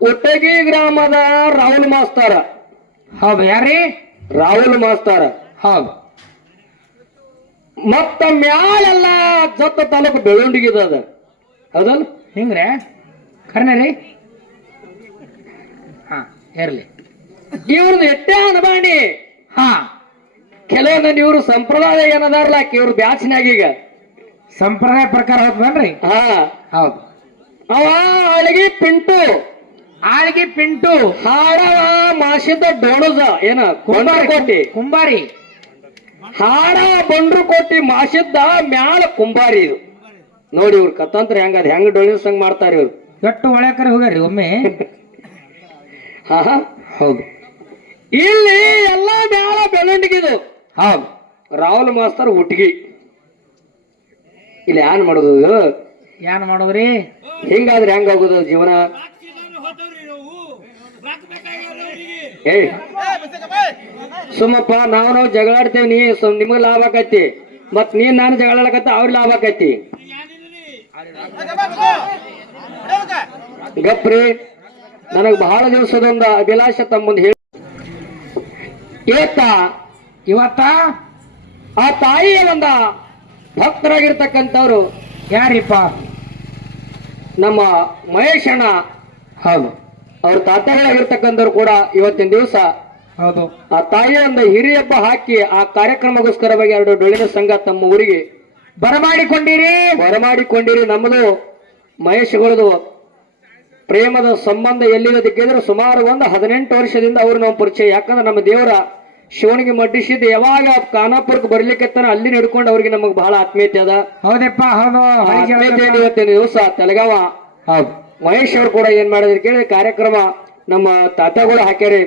ಉಟಗಿ ಗ್ರಾಮದ ರಾಹುಲ್ ಮಾಸ್ತಾರ. ಹೌದು, ಯಾರ್ರಿ? ರಾಹುಲ್ ಮಾಸ್ತಾರ. ಹೌದು. ಮತ್ತ ಮ್ಯಾಲೆಲ್ಲ ಜತ್ತ ತಾಲೂಕು ಬೆಳ್ಳುಂಡಿಗಿದ ಅದ, ಹೌದಲ್ಲ? ಹಿಂಗ್ರೆ ಖರ್ನೆ ರೀ. ಹಾ, ಇರ್ಲಿ. ಇವ್ರದ್ದು ಎಟ್ಟೆ ಅನಬಾಣಿ. ಹಾ, ಕೆಲವೊಂದು ಇವ್ರು ಸಂಪ್ರದಾಯ ಏನದಾರಲ್ಲ ಇವ್ರು ಬ್ಯಾಚಿನಾಗ ಈಗ ಸಂಪ್ರದಾಯ ಪ್ರಕಾರ ಹೋಗ್ತದನ್ರಿ. ಹಾ ಹೌದು. ಅವ ಅಳಗಿ ಪಿಂಟು, ಆಳ್ಗಿ ಪಿಂಟು, ಹಾಡವ ಮಾಸಿದ ಡೋಣದ ಏನ ಕುಂಬಾರಿ, ಕುಂಬಾರಿ ಕುಂಬಾರಿ. ಹಾಡ ಬಂಡ್ರು ಕೊಟ್ಟಿ ಮಾಸಿದ್ದ ಮ್ಯಾಲ ಕುಂಬಾರಿ. ಇದು ನೋಡಿ ಇವ್ರ ಕಥಾಂತರ ಹೆಂಗದ, ಹೆಂಗ್ ಡೊಳಿಸಂಗ್ ಮಾಡ್ತಾರ ಇವ್ರು. ಎಷ್ಟು ಒಳ್ಳೆಕರ ಹೋಗ್ಯಾರಿ ಒಮ್ಮೆ. ಹಾ, ಹೌದು. ಇಲ್ಲಿ ಎಲ್ಲ ಮ್ಯಾಲ ಬೆಳಂಡಿಗಿದು. ಹೌದು. ರಾಹುಲ್ ಮಾಸ್ತರ್ ಹುಟ್ಗಿ. ಇಲ್ಲಿ ಏನ್ ಮಾಡೋದು ಇದು? ಏನ್ ಮಾಡೋದ್ರಿ? ಹಿಂಗಾದ್ರೆ ಹೆಂಗ ಆಗೋದು ಜೀವನ? ಏ ಸುಮ್ಮಪ್ಪ, ನಾವು ಜಗಳಾಡ್ತೇವೆ, ನೀ ನಿಮಗ್ ಲಾಭ ಆಕೈತಿ, ಮತ್ ನೀನ್ ನಾನು ಜಗಳಾಡಕತ್ತ ಅವ್ರ ಲಾಭ ಆಕೈತಿ. ಗಪ್ರಿ, ನನಗ್ ಬಹಳ ದಿವಸದೊಂದ ಅಭಿಲಾಷ ತಮ್ಮಂದ್ ಹೇಳಿ ಇವತ್ತ ಆ ತಾಯಿಯ ಒಂದ ಭಕ್ತರಾಗಿರ್ತಕ್ಕಂಥವ್ರು ಯಾರಿಪ್ಪ? ನಮ್ಮ ಮಹೇಶ್ ಅಣ್ಣ. ಹೌದು. ಅವ್ರ ತಾತಗಳಾಗಿರ್ತಕ್ಕಂಥವ್ರು ಕೂಡ ಇವತ್ತಿನ ದಿವಸ ಹೌದು ಆ ತಾಯಿಯ ಒಂದು ಹಿರಿಯ ಹಬ್ಬ ಹಾಕಿ ಆ ಕಾರ್ಯಕ್ರಮಗೋಸ್ಕರವಾಗಿ 2 ಡೊಳ್ಳಿನ ಸಂಘ ತಮ್ಮ ಊರಿಗೆ ಬರಮಾಡಿಕೊಂಡಿರಿ. ನಮ್ಮದು ಮಹೇಶ್ಗಳದು ಪ್ರೇಮದ ಸಂಬಂಧ ಎಲ್ಲಿರೋದಕ್ಕಿದ್ರೆ ಸುಮಾರು ಒಂದು 18 ವರ್ಷದಿಂದ ಅವ್ರು ನಾವು ಪರಿಚಯ. ಯಾಕಂದ್ರೆ ನಮ್ಮ ದೇವರ ಶಿವನಿಗೆ ಮಡ್ಡಿಸಿದ್ದು ಯಾವಾಗ ಖಾನಾಪುರಕ್ಕೆ ಬರ್ಲಿಕ್ಕೆ ಅಲ್ಲಿ ನಡ್ಕೊಂಡು ಅವ್ರಿಗೆ ನಮಗ್ ಬಹಳ ಆತ್ಮೀಯತೆ ಅದ. ಹೌದಪ್ಪ, ಹೌದು. ಇವತ್ತಿನ ದಿವಸ ತೆಲಗಾವ ಹೌದು ಮಹೇಶ್ ಅವ್ರು ಕೂಡ ಏನ್ ಮಾಡಿದ್ರಿ ಕೇಳಿ, ಕಾರ್ಯಕ್ರಮ ನಮ್ಮ ತಾತಗಳು ಹಾಕ್ಯಾರಿ.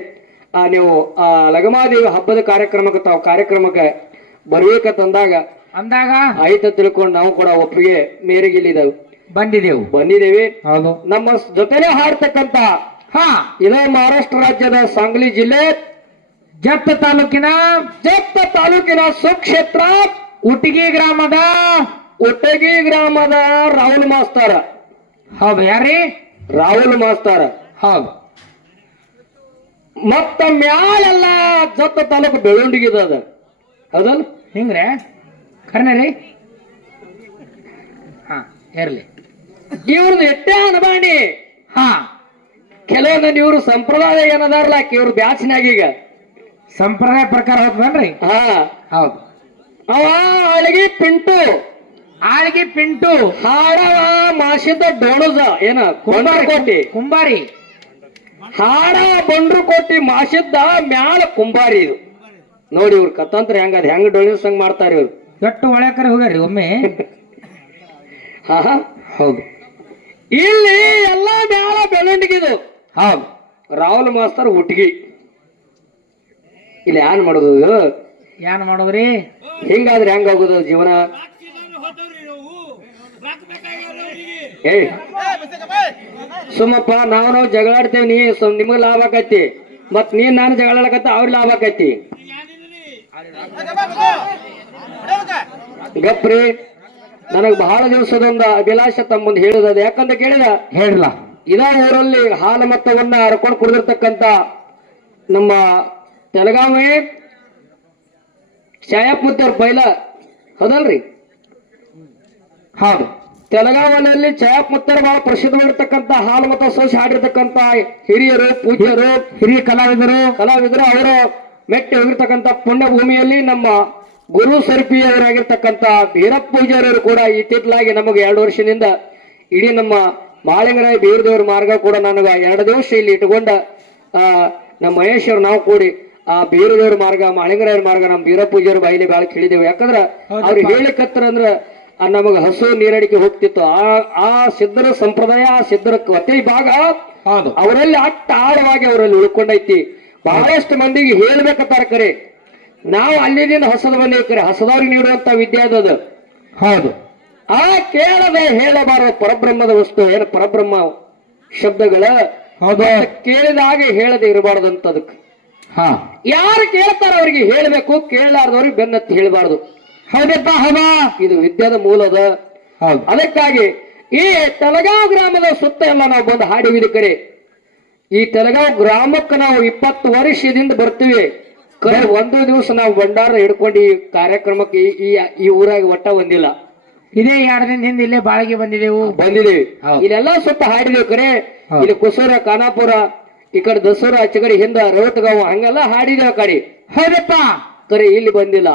ನೀವು ಆ ಲಗಮಾದೇವಿ ಹಬ್ಬದ ಕಾರ್ಯಕ್ರಮಕ್ಕೆ ತಾವು ಕಾರ್ಯಕ್ರಮಕ್ಕೆ ಬರ್ಬೇಕಂದಾಗ ಆಯ್ತ ತಿಳ್ಕೊಂಡು ನಾವು ಕೂಡ ಒಪ್ಪಿಗೆ ಮೇರೆಗೆ ಇಲ್ಲಿ ಬಂದಿದ್ದೇವೆ. ಹೌದು. ನಮ್ಮ ಜೊತೆನೆ ಹಾಡ್ತಕ್ಕಂತ ಇದೇ ಮಹಾರಾಷ್ಟ್ರ ರಾಜ್ಯದ ಸಾಂಗ್ಲಿ ಜಿಲ್ಲೆ ಜತ್ತ ತಾಲೂಕಿನ ಸುಕ್ಷೇತ್ರ ಉಟಗಿ ಗ್ರಾಮದ ರಾಹುಲ್ ಮಾಸ್ತಾರ. ಹೌದು, ಯಾರ್ರಿ? ರಾಹುಲ್ ಮಾಸ್ತಾರ. ಹೌದು. ಮತ್ತ ಮ್ಯಾಲೆಲ್ಲ ಜತ್ತ ತಾಲೂಕು ಬೆಳ್ಳುಂಡಿಗಿದ ಅದ, ಹೌದಲ್ಲ? ಹಿಂಗ್ರೆ ಖರ್ನೆ ರೀ. ಹಾ, ಇರ್ಲಿ. ಇವ್ರದ್ದು ಎಟ್ಟೆ ಅನಬಾಣಿ. ಹಾ, ಕೆಲವೊಂದು ಇವ್ರು ಸಂಪ್ರದಾಯ ಏನದಾರಲ್ಲ ಇವ್ರು ಬ್ಯಾಚಿನಾಗ ಈಗ ಸಂಪ್ರದಾಯ ಪ್ರಕಾರ ಹೋಗ್ತದನ್ರಿ. ಹಾ, ಹೌದು. ಅವ ಅಳಗಿ ಪಿಂಟು, ಹಾಡವ ಮಾಸಿದ ಡೋಣದ ಏನ ಕುಂಬಾರಿ. ಹಾಡ ಬಂಡ್ರು ಕೊಟ್ಟಿ ಮಾಸಿದ್ದ ಮ್ಯಾಲ ಕುಂಬಾರಿ. ಇದು ನೋಡಿ ಇವ್ರ ಕಥಾಂತರ ಹೆಂಗದ, ಹೆಂಗ್ ಡೊಳಿಸಂಗ್ ಮಾಡ್ತಾರ ಇವ್ರು. ಎಷ್ಟು ಒಳ್ಳೆಕರ ಹೋಗ್ಯಾರಿ ಒಮ್ಮೆ. ಹಾ, ಹೌದು. ಇಲ್ಲಿ ಎಲ್ಲ ಮ್ಯಾಲ ಬೆಳಂಡಿಗಿದು. ಹೌದು. ರಾಹುಲ್ ಮಾಸ್ತರ್ ಹುಟ್ಗಿ. ಇಲ್ಲಿ ಏನ್ ಮಾಡೋದು ಇದು? ಏನ್ ಮಾಡೋದ್ರಿ? ಹಿಂಗಾದ್ರೆ ಹೆಂಗ ಆಗೋದು ಜೀವನ? ಏ ಸುಮ್ಮಪ್ಪ, ನಾವು ಜಗಳಾಡ್ತೇವೆ, ನೀ ನಿಮಗ್ ಲಾಭ ಆಕೈತಿ, ಮತ್ ನೀನ್ ನಾನು ಜಗಳಾಡಕತ್ತ ಅವ್ರ ಲಾಭ ಆಕೈತಿ. ಗಪ್ರಿ, ನನಗ್ ಬಹಳ ದಿವಸದೊಂದ ಅಭಿಲಾಷ ತಮ್ಮಂದ್ ಹೇಳುದ. ಯಾಕಂತ ಕೇಳಿದ ಹೇಳಿಲ್ಲ, ಇದ ಊರಲ್ಲಿ ಹಾಲು ಮತ್ತವನ್ನ ಹರ್ಕೊಂಡು ಕುಡಿದಿರ್ತಕ್ಕಂತ ನಮ್ಮ ತೆಲಗಾವಿ ಛಾಯಾಪುತ್ತರ್ ಬೈಲ, ಹೌದಲ್ರಿ? ಹೌದು. ತೆಲಗಾವನಲ್ಲಿ ಛಾಯಾಪುತ್ತರ್ ಬಹಳ ಪ್ರಸಿದ್ಧವಾಗಿರ್ತಕ್ಕಂಥ ಹಾಲು ಮತ ಸೋಸಿ ಹಾಡಿರ್ತಕ್ಕಂಥ ಹಿರಿಯರು, ಪೂಜ್ಯರು, ಹಿರಿಯ ಕಲಾವಿದರು ಅವರು ಮೆಟ್ಟಿ ಹೋಗಿರ್ತಕ್ಕಂಥ ಪುಣ್ಯ ಭೂಮಿಯಲ್ಲಿ ನಮ್ಮ ಗುರು ಸರಿಪಿಯವರಾಗಿರ್ತಕ್ಕಂಥ ಬೀರಪ್ಪ ಪೂಜಾರರು ಕೂಡ ಇತ್ತಿತ್ತಲಾಗಿ ನಮಗೆ 2 ವರ್ಷದಿಂದ ಇಡೀ ನಮ್ಮ ಮಾಳಿಂಗರಾಯ ಬೀರದೇವ್ರ ಮಾರ್ಗ ಕೂಡ ನನಗೆ 2 ದಿವಸ ಇಲ್ಲಿ ಇಟ್ಟುಕೊಂಡ ನಮ್ಮ ಮಹೇಶ್ವರು ನಾವು ಕೂಡಿ ಆ ಬೀರದೇವ್ರ ಮಾರ್ಗ, ಮಾಳಿಂಗರಾಯರ ಮಾರ್ಗ ನಮ್ಮ ಬೀರಪ್ಪ ಪೂಜಾರ ಬಾಯಿಲಿ ಬಾಳ ಕೇಳಿದೆವು. ಯಾಕಂದ್ರ ಅವ್ರು ಹೇಳಿಕತ್ತರ ಅಂದ್ರ ನಮಗ ಹಸು ನೀರಡಿಕೆ ಹೋಗ್ತಿತ್ತು. ಆ ಸಿದ್ಧರ ಸಂಪ್ರದಾಯ, ಆ ಸಿದ್ಧರ ಕತೆ ಭಾಗ ಅವರಲ್ಲಿ ಅಟ್ಟ ಆಳವಾಗಿ ಅವರಲ್ಲಿ ಉಳ್ಕೊಂಡೈತಿ. ಬಹಳಷ್ಟು ಮಂದಿಗೆ ಹೇಳ್ಬೇಕತ್ತಾರ ಕರೆ, ನಾವು ಅಲ್ಲಿಂದ ಹಸದ ಬಂದೇವಿ ಕರೆ, ಹಸದವ್ರಿಗೆ ನೀಡುವಂತ ವಿದ್ಯೆ ಅದು. ಹೌದು. ಆ ಕೇಳದೆ ಹೇಳಬಾರದು ಪರಬ್ರಹ್ಮದ ವಸ್ತು, ಏನು ಪರಬ್ರಹ್ಮ ಶಬ್ದಗಳ ಕೇಳಿದಾಗ ಹೇಳದೆ ಇರಬಾರ್ದಂತ. ಅದಕ್ಕೆ ಯಾರು ಕೇಳ್ತಾರ ಅವ್ರಿಗೆ ಹೇಳ್ಬೇಕು, ಕೇಳಲಾರ್ದವ್ರಿಗೆ ಬೆನ್ನತ್ತಿ ಹೇಳಬಾರ್ದು. ಹೌದಪ್ಪ, ಹೌದಾ? ಇದು ವಿದ್ಯಾದ ಮೂಲದ. ಅದಕ್ಕಾಗಿ ಈ ತೆಲಗಾವ್ ಗ್ರಾಮದ ಸುತ್ತ ಎಲ್ಲ ನಾವು ಬಂದು ಹಾಡಿವಿದ ಕರೆ ಈ ತೆಲಗಾವ್ ಗ್ರಾಮಕ್ಕೆ ನಾವು 20 ವರ್ಷದಿಂದ ಬರ್ತೀವಿ. ಕರೆ ಒಂದು ದಿವಸ ನಾವು ಭಂಡಾರ ಹಿಡ್ಕೊಂಡು ಈ ಕಾರ್ಯಕ್ರಮಕ್ಕೆ ಈ ಊರಾಗ ಒಟ್ಟ ಬಂದಿಲ್ಲ. ಇದೇ 2 ದಿನದ ಹಿಂದೆ ಇಲ್ಲೇ ಬಾಳಿಗೆ ಬಂದಿದೆವು. ಬಂದಿದ್ದೀವಿ. ಹೌದು. ಇಲ್ಲೆಲ್ಲಾ ಸ್ವಲ್ಪ ಹಾಡಿದೇವು. ಕರೆ ಹೌದು. ಇಲ್ಲಿ ಕುಸೂರ, ಖಾನಾಪುರ, ಈ ಕಡೆ ದಸೂರ, ಆಚೆ ಕಡೆ ಹಿಂದ ರವತಗಾಂವ ಹಂಗೆಲ್ಲ ಹಾಡಿದೇವ ಕಡೆ. ಹೌದಪ್ಪ. ಕರೆ ಇಲ್ಲಿ ಬಂದಿಲ್ಲ.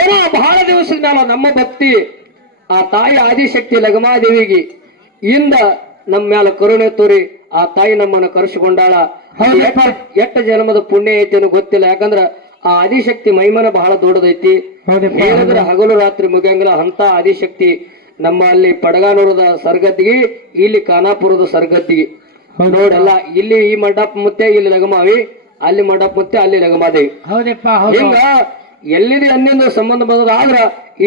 ಏನೋ ಬಹಳ ದಿವಸದ ಮೇಲೆ ನಮ್ಮ ಭಕ್ತಿ ಆ ತಾಯಿ ಆದಿಶಕ್ತಿ ಲಗಮಾದೇವಿಗೆ ಇಂದ ನಮ್ಮ ಮೇಲೆ ಕರುಣೆ ತೋರಿ ಆ ತಾಯಿ ನಮ್ಮನ್ನು ಕರೆಸಿಕೊಂಡಾಳ. ಎಷ್ಟು ಜನ್ಮದ ಪುಣ್ಯ ಐತಿ ಅನ್ನೋ ಗೊತ್ತಿಲ್ಲ. ಯಾಕಂದ್ರ ಆ ಆದಿಶಕ್ತಿ ಮಹಿಮನ ಬಹಳ ದೊಡ್ಡದೈತಿ. ಹೇಳಿದ್ರೆ ಹಗಲು ರಾತ್ರಿ ಮುಗಿಯಂಗಿಲ್ಲ ಅಂತ ಆದಿಶಕ್ತಿ ನಮ್ಮ ಅಲ್ಲಿ ಪಡಗಾನೂರದ ಸರ್ಗದ್ದಿಗೆ, ಇಲ್ಲಿ ಖಾನಾಪುರದ ಸರ್ಗದ್ದಿಗೆ ನೋಡಲ್ಲ. ಇಲ್ಲಿ ಈ ಮಂಡಪ ಮುತ್ತೆ ಇಲ್ಲಿ ಲಗಮಾವಿ, ಅಲ್ಲಿ ಮಂಡಪ ಮುತ್ತೆ ಅಲ್ಲಿ ಲಗಮಾದೇವಿ. ಹೌದಪ್ಪ. ಹಿಂಗ ಎಲ್ಲಿದೆ ಅನ್ನಿಂದ ಸಂಬಂಧ ಬಂದದ. ಆದ್ರ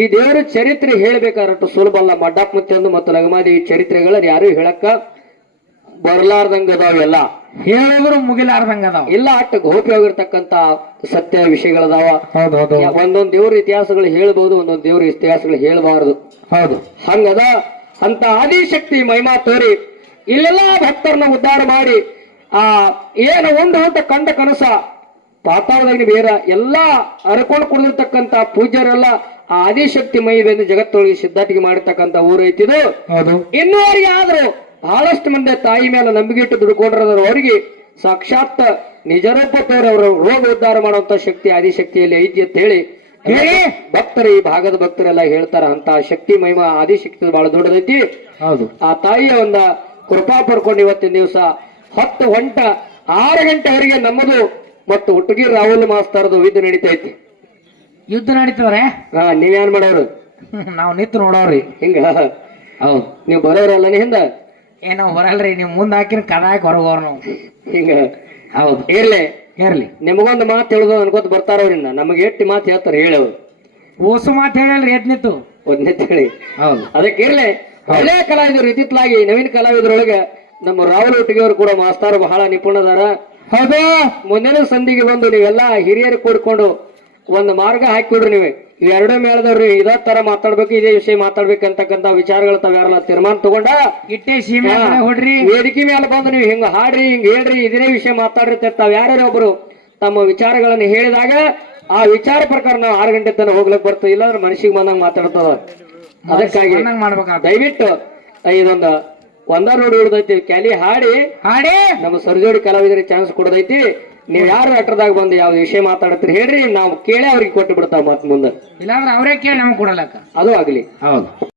ಈ ದೇವರ ಚರಿತ್ರೆ ಹೇಳ್ಬೇಕಾರಟ್ಟು ಸುಲಭ ಅಲ್ಲ. ಮಂಡಪ ಮುತ್ತೆ ಅಂದು ಮತ್ತು ಲಗಮಾದೇವಿ ಚರಿತ್ರೆಗಳನ್ನ ಯಾರು ಹೇಳಕ್ಕ ಬರ್ಲಾರ್ದಂಗದಾವೆಲ್ಲ, ಹೇಳಿದ್ರು ಮುಗಿಲಾರ್ದಂಗ ಅದಾವ. ಇಲ್ಲ ಅಟ್ಟ ಗೋಪ್ಯವಾಗಿರ್ತಕ್ಕಂತ ಸತ್ಯ ವಿಷಯಗಳದಾವ. ಹೌದು. ಒಂದೊಂದ್ ದೇವ್ರ ಇತಿಹಾಸಗಳು ಹೇಳ್ಬಹುದು, ಒಂದೊಂದ್ ದೇವ್ರ ಇತಿಹಾಸಗಳು ಹೇಳ್ಬಾರ್ದು. ಹೌದು. ಹಂಗದ ಅಂತ ಆದಿಶಕ್ತಿ ಮಹಿಮಾ ತೋರಿ ಇಲ್ಲೆಲ್ಲಾ ಭಕ್ತರನ್ನ ಉದ್ಧಾರ ಮಾಡಿ ಆ ಏನು ಒಂದು ಊಟ ಕಂಡ ಕನಸ ಪಾತಾಳದಾಗ ಬೇರ ಎಲ್ಲಾ ಅರ್ಕೊಂಡು ಕುಡಿದಿರ್ತಕ್ಕಂತ ಪೂಜ್ಯರೆಲ್ಲ ಆ ಆದಿಶಕ್ತಿ ಮಹಿಮೆಯಿಂದ ಜಗತ್ತೊಳಗೆ ಸಿದ್ಧಾಟಿಗೆ ಮಾಡಿರ್ತಕ್ಕಂತ ಊರು ಐತಿದು. ಹೌದು. ಇನ್ನೂವರೆಗೆ ಆದ್ರೂ ಬಹಳಷ್ಟು ಮಂದಿ ತಾಯಿ ಮೇಲೆ ನಂಬಿಕೆ ಇಟ್ಟು ದುಡ್ಕೊಂಡ್ರದ್ರ ಅವರಿಗೆ ಸಾಕ್ಷಾತ್ ನಿಜರೂಪ ತೋರಿ ಅವರ ರೋಗ ಉದ್ಧಾರ ಮಾಡುವಂತ ಶಕ್ತಿ ಆದಿಶಕ್ತಿಯಲ್ಲಿ ಐತಿ ಅಂತ ಹೇಳಿ ಭಕ್ತರು, ಈ ಭಾಗದ ಭಕ್ತರೆಲ್ಲ ಹೇಳ್ತಾರ. ಅಂತ ಶಕ್ತಿ ಮಹಿಮಾ ಆದಿಶಕ್ತಿ ಬಹಳ ದೊಡ್ಡದೈತಿ. ಹೌದು. ಆ ತಾಯಿಯ ಒಂದ ಕೃಪಾ ಪಡ್ಕೊಂಡು ಇವತ್ತಿನ ದಿವಸ 10 ಗಂಟೆ 6 ಗಂಟೆವರೆಗೆ ನಮ್ಮದು ಮತ್ತು ಹುಟ್ಟಗಿ ರಾಹುಲ್ ಮಾಸ್ತರ್ದು ವಿದ್ಯೆ ನಡೀತೈತಿ. ಯುದ್ಧ ನಡೀತವ್ರೆ. ನೀವೇನ್ ಮಾಡೋರು? ನಾವು ನಿಂತು ನೋಡೋರಿ. ಹಿಂಗ ಹೌದು. ನೀವು ಬರೋರಲ್ಲ ಹಿಂದ ನಾವು ಬರಲ್ರಿ, ನೀವು ಮುಂದೆ ಹಾಕಿನ ಕದಾಕ್ ಹೊರಗೋರ್ ನಾವು. ಹಿಂಗ ಹೌದು. ಇರ್ಲಿ ನಿಮಗೊಂದು ಮಾತು ಹೇಳುದು ಅನ್ಕೋತ ಬರ್ತಾರವ್ರಿಂದ. ನಮಗೆ ಎಷ್ಟು ಮಾತು ಹೇಳ್ತಾರೆ ಹೇಳವ್ರು. ಓಸು ಮಾತು ಹೇಳಲ್ರಿ ಎದ್ ನಿಂತು ಒಂದೇ ಹೇಳಿ. ಹೌದು. ಅದಕ್ಕೆ ಇರ್ಲಿ. ಹಳೆ ಕಲಾವಿದರು ಇತ್ತಿತ್ಲಾಗಿ ನವೀನ ಕಲಾವಿದರೊಳಗೆ ನಮ್ಮ ರಾಹುಲ್ ಹುಟ್ಟಿಗೆ ಅವರು ಕೂಡ ಮಾಸ್ತಾರ ಬಹಳ ನಿಪುಣದಾರ. ಹೌದು. ಮುಂದಿನ ಸಂಧಿಗೆ ಬಂದು ನೀವೆಲ್ಲಾ ಹಿರಿಯರು ಕೂಡ್ಕೊಂಡು ಒಂದು ಮಾರ್ಗ ಹಾಕಿಬಿಡ್ರಿ. ನೀವು ಇವೆರಡೂ ಮೇಳದವ್ರಿ ಇದೇ ತರ ಮಾತಾಡ್ಬೇಕು, ಇದೇ ವಿಷಯ ಮಾತಾಡ್ಬೇಕಂತಕ್ಕಂತ ವಿಚಾರಗಳ ತಾವ್ಯಾರಲ್ಲ ತೀರ್ಮಾನ ತಗೊಂಡ ಇಟ್ಟೆ ಸೀಮೆ ಹೊಡ್ರಿ. ವೇದಿಕೆ ಮೇಲೆ ಬಂದು ನೀವು ಹಿಂಗ ಹಾಡ್ರಿ, ಹಿಂಗ ಹೇಳ್ರಿ, ಇದೇ ವಿಷಯ ಮಾತಾಡ್ರಿ ತಾವ್ ಯಾರ್ಯಾರ ಒಬ್ರು ತಮ್ಮ ವಿಚಾರಗಳನ್ನು ಹೇಳಿದಾಗ ಆ ವಿಚಾರ ಪ್ರಕಾರ ನಾವು 6 ಗಂಟೆ ತನಕ ಹೋಗ್ಲಿಕ್ಕೆ ಬರ್ತದೆ. ಇಲ್ಲಾಂದ್ರೆ ಮನಸ್ಸಿಗೆ ಬಂದಂಗ ಮಾತಾಡ್ತದ. ಅದಕ್ಕಾಗಿ ದಯವಿಟ್ಟು ಇದೊಂದು ನೋಡಿ ಹಿಡ್ದೈತಿ ಕ್ಯಾಲಿ ಹಾಡಿ ನಮ್ಮ ಸರ್ಜೋಡಿ ಕಲಾವಿದರಿಗೆ ಚಾನ್ಸ್ ಕೊಡದೈತಿ. ನೀವ್ ಯಾರು ಅಟ್ರದಾಗ ಬಂದು ಯಾವ ವಿಷಯ ಮಾತಾಡತ್ತೀರಿ ಹೇಳ್ರಿ, ನಾವು ಕೇಳಿ ಅವ್ರಿಗೆ ಕೊಟ್ಟು ಬಿಡ್ತಾವ ಮತ್ ಮುಂದೆ. ಇಲ್ಲಾಂದ್ರೆ ಅವರೇ ಕೇಳಿ ನಮ್ಗೆ ಕೊಡಲಕ್ಕ. ಅದು ಆಗ್ಲಿ. ಹೌದು.